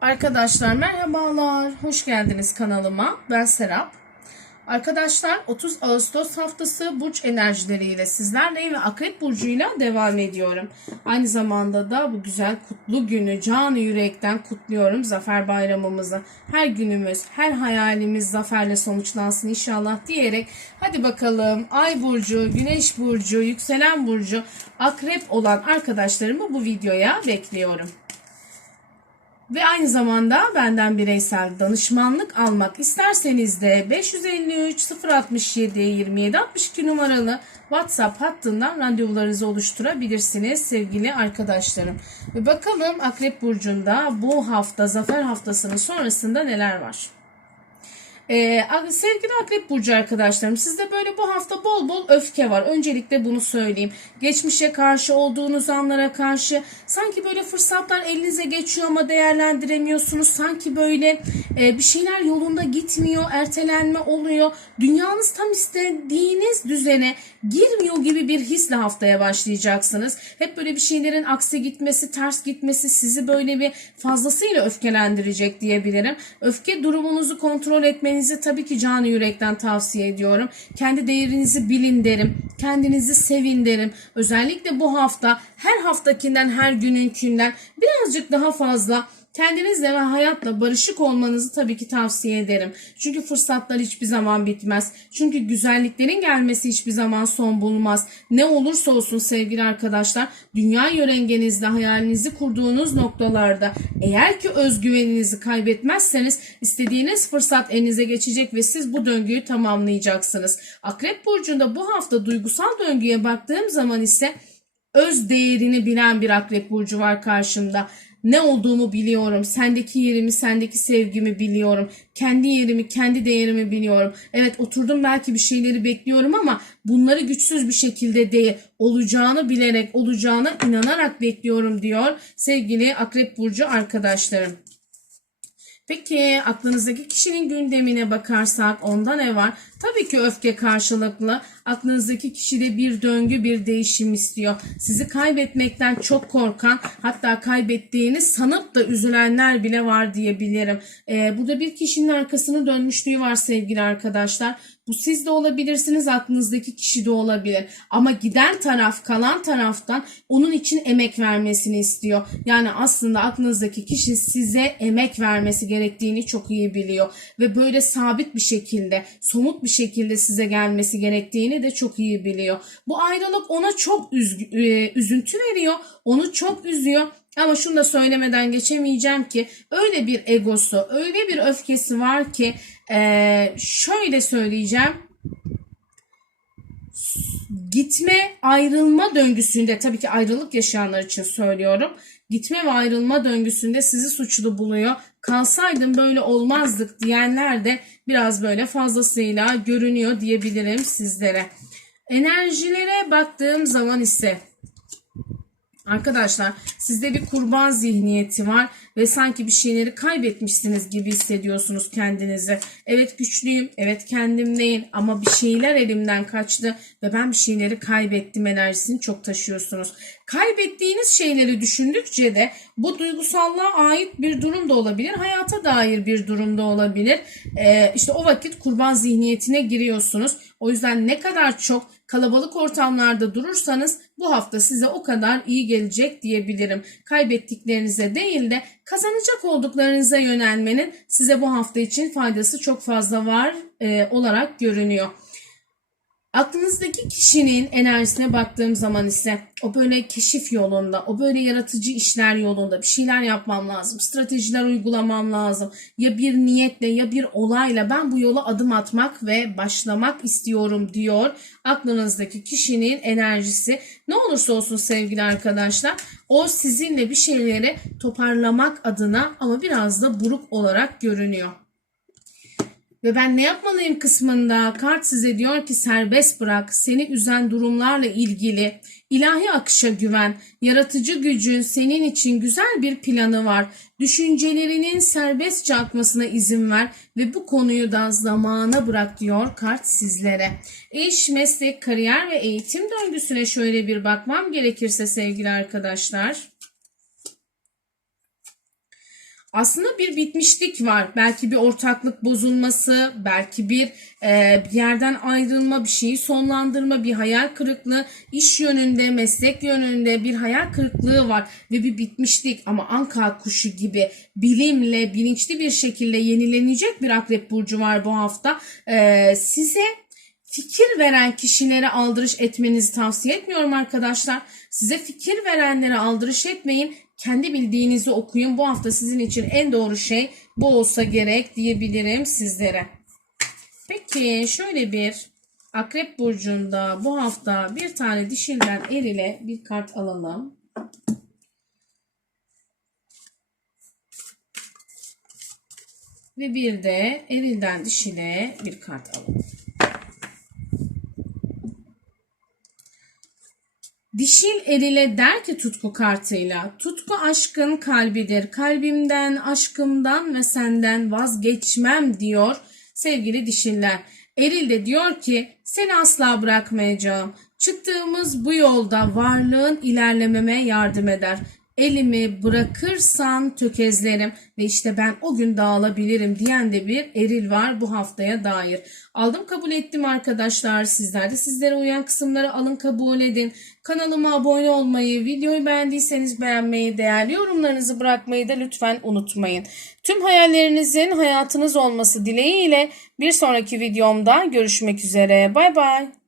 Arkadaşlar merhabalar. Hoş geldiniz kanalıma. Ben Serap. Arkadaşlar 30 Ağustos haftası burç enerjileriyle sizlerleyim ve Akrep burcuyla devam ediyorum. Aynı zamanda da bu güzel kutlu günü canı yürekten kutluyorum Zafer Bayramımızı. Her günümüz, her hayalimiz zaferle sonuçlansın inşallah diyerek hadi bakalım Ay burcu, Güneş burcu, yükselen burcu, Akrep olan arkadaşlarımı bu videoya bekliyorum. Ve aynı zamanda benden bireysel danışmanlık almak isterseniz de 553 067 27 62 numaralı WhatsApp hattından randevularınızı oluşturabilirsiniz sevgili arkadaşlarım. Ve bakalım Akrep Burcu'nda bu hafta Zafer Haftası'nın sonrasında neler var? Ee, sevgili Akrep Burcu arkadaşlarım sizde böyle bu hafta bol bol öfke var. Öncelikle bunu söyleyeyim. Geçmişe karşı olduğunuz anlara karşı sanki böyle fırsatlar elinize geçiyor ama değerlendiremiyorsunuz. Sanki böyle e, bir şeyler yolunda gitmiyor, ertelenme oluyor. Dünyanız tam istediğiniz düzene girmiyor gibi bir hisle haftaya başlayacaksınız. Hep böyle bir şeylerin aksi gitmesi, ters gitmesi sizi böyle bir fazlasıyla öfkelendirecek diyebilirim. Öfke durumunuzu kontrol etmenizi tabii ki canı yürekten tavsiye ediyorum. Kendi değerinizi bilin derim. Kendinizi sevin derim. Özellikle bu hafta her haftakinden her gününkinden birazcık daha fazla Kendinizle ve hayatla barışık olmanızı tabii ki tavsiye ederim. Çünkü fırsatlar hiçbir zaman bitmez. Çünkü güzelliklerin gelmesi hiçbir zaman son bulmaz. Ne olursa olsun sevgili arkadaşlar, dünya yörengenizde hayalinizi kurduğunuz noktalarda eğer ki özgüveninizi kaybetmezseniz istediğiniz fırsat elinize geçecek ve siz bu döngüyü tamamlayacaksınız. Akrep burcunda bu hafta duygusal döngüye baktığım zaman ise öz değerini bilen bir akrep burcu var karşımda ne olduğumu biliyorum. Sendeki yerimi, sendeki sevgimi biliyorum. Kendi yerimi, kendi değerimi biliyorum. Evet oturdum belki bir şeyleri bekliyorum ama bunları güçsüz bir şekilde değil, olacağını bilerek, olacağına inanarak bekliyorum diyor sevgili Akrep Burcu arkadaşlarım. Peki aklınızdaki kişinin gündemine bakarsak onda ne var? Tabii ki öfke karşılıklı. Aklınızdaki kişi de bir döngü, bir değişim istiyor. Sizi kaybetmekten çok korkan, hatta kaybettiğini sanıp da üzülenler bile var diyebilirim. Ee, burada bir kişinin arkasını dönmüşlüğü var sevgili arkadaşlar. Bu siz de olabilirsiniz, aklınızdaki kişi de olabilir. Ama giden taraf, kalan taraftan onun için emek vermesini istiyor. Yani aslında aklınızdaki kişi size emek vermesi gerektiğini çok iyi biliyor. Ve böyle sabit bir şekilde, somut bir şekilde size gelmesi gerektiğini de çok iyi biliyor. Bu ayrılık ona çok üzgü, e, üzüntü veriyor, onu çok üzüyor. Ama şunu da söylemeden geçemeyeceğim ki öyle bir egosu, öyle bir öfkesi var ki ee, şöyle söyleyeceğim. Gitme ayrılma döngüsünde tabii ki ayrılık yaşayanlar için söylüyorum. Gitme ve ayrılma döngüsünde sizi suçlu buluyor. Kalsaydım böyle olmazdık diyenler de biraz böyle fazlasıyla görünüyor diyebilirim sizlere. Enerjilere baktığım zaman ise Arkadaşlar sizde bir kurban zihniyeti var ve sanki bir şeyleri kaybetmişsiniz gibi hissediyorsunuz kendinizi. Evet güçlüyüm, evet kendimdeyim ama bir şeyler elimden kaçtı ve ben bir şeyleri kaybettim enerjisini çok taşıyorsunuz. Kaybettiğiniz şeyleri düşündükçe de bu duygusallığa ait bir durum da olabilir, hayata dair bir durum da olabilir. Ee, işte o vakit kurban zihniyetine giriyorsunuz. O yüzden ne kadar çok kalabalık ortamlarda durursanız bu hafta size o kadar iyi gelecek diyebilirim. Kaybettiklerinize değil de kazanacak olduklarınıza yönelmenin size bu hafta için faydası çok fazla var e, olarak görünüyor. Aklınızdaki kişinin enerjisine baktığım zaman ise o böyle keşif yolunda, o böyle yaratıcı işler yolunda bir şeyler yapmam lazım. Stratejiler uygulamam lazım. Ya bir niyetle ya bir olayla ben bu yola adım atmak ve başlamak istiyorum diyor. Aklınızdaki kişinin enerjisi ne olursa olsun sevgili arkadaşlar o sizinle bir şeyleri toparlamak adına ama biraz da buruk olarak görünüyor. Ve ben ne yapmalıyım kısmında kart size diyor ki serbest bırak, seni üzen durumlarla ilgili ilahi akışa güven, yaratıcı gücün senin için güzel bir planı var. Düşüncelerinin serbestçe akmasına izin ver ve bu konuyu da zamana bırak diyor kart sizlere. İş, meslek, kariyer ve eğitim döngüsüne şöyle bir bakmam gerekirse sevgili arkadaşlar. Aslında bir bitmişlik var. Belki bir ortaklık bozulması, belki bir, e, bir yerden ayrılma, bir şeyi sonlandırma, bir hayal kırıklığı, iş yönünde, meslek yönünde bir hayal kırıklığı var ve bir bitmişlik ama anka kuşu gibi bilimle, bilinçli bir şekilde yenilenecek bir akrep burcu var bu hafta. E, size fikir veren kişilere aldırış etmenizi tavsiye etmiyorum arkadaşlar. Size fikir verenlere aldırış etmeyin. Kendi bildiğinizi okuyun. Bu hafta sizin için en doğru şey bu olsa gerek diyebilirim sizlere. Peki şöyle bir Akrep Burcu'nda bu hafta bir tane dişilden er ile bir kart alalım. Ve bir de erilden dişile bir kart alalım. Dişil erile der ki tutku kartıyla, tutku aşkın kalbidir. Kalbimden, aşkımdan ve senden vazgeçmem diyor sevgili dişiller. Eril de diyor ki seni asla bırakmayacağım. Çıktığımız bu yolda varlığın ilerlememe yardım eder. Elimi bırakırsan tökezlerim ve işte ben o gün dağılabilirim diyen de bir eril var bu haftaya dair. Aldım kabul ettim arkadaşlar. Sizler de sizlere uyan kısımları alın kabul edin. Kanalıma abone olmayı, videoyu beğendiyseniz beğenmeyi, değerli yorumlarınızı bırakmayı da lütfen unutmayın. Tüm hayallerinizin hayatınız olması dileğiyle bir sonraki videomda görüşmek üzere. Bay bay.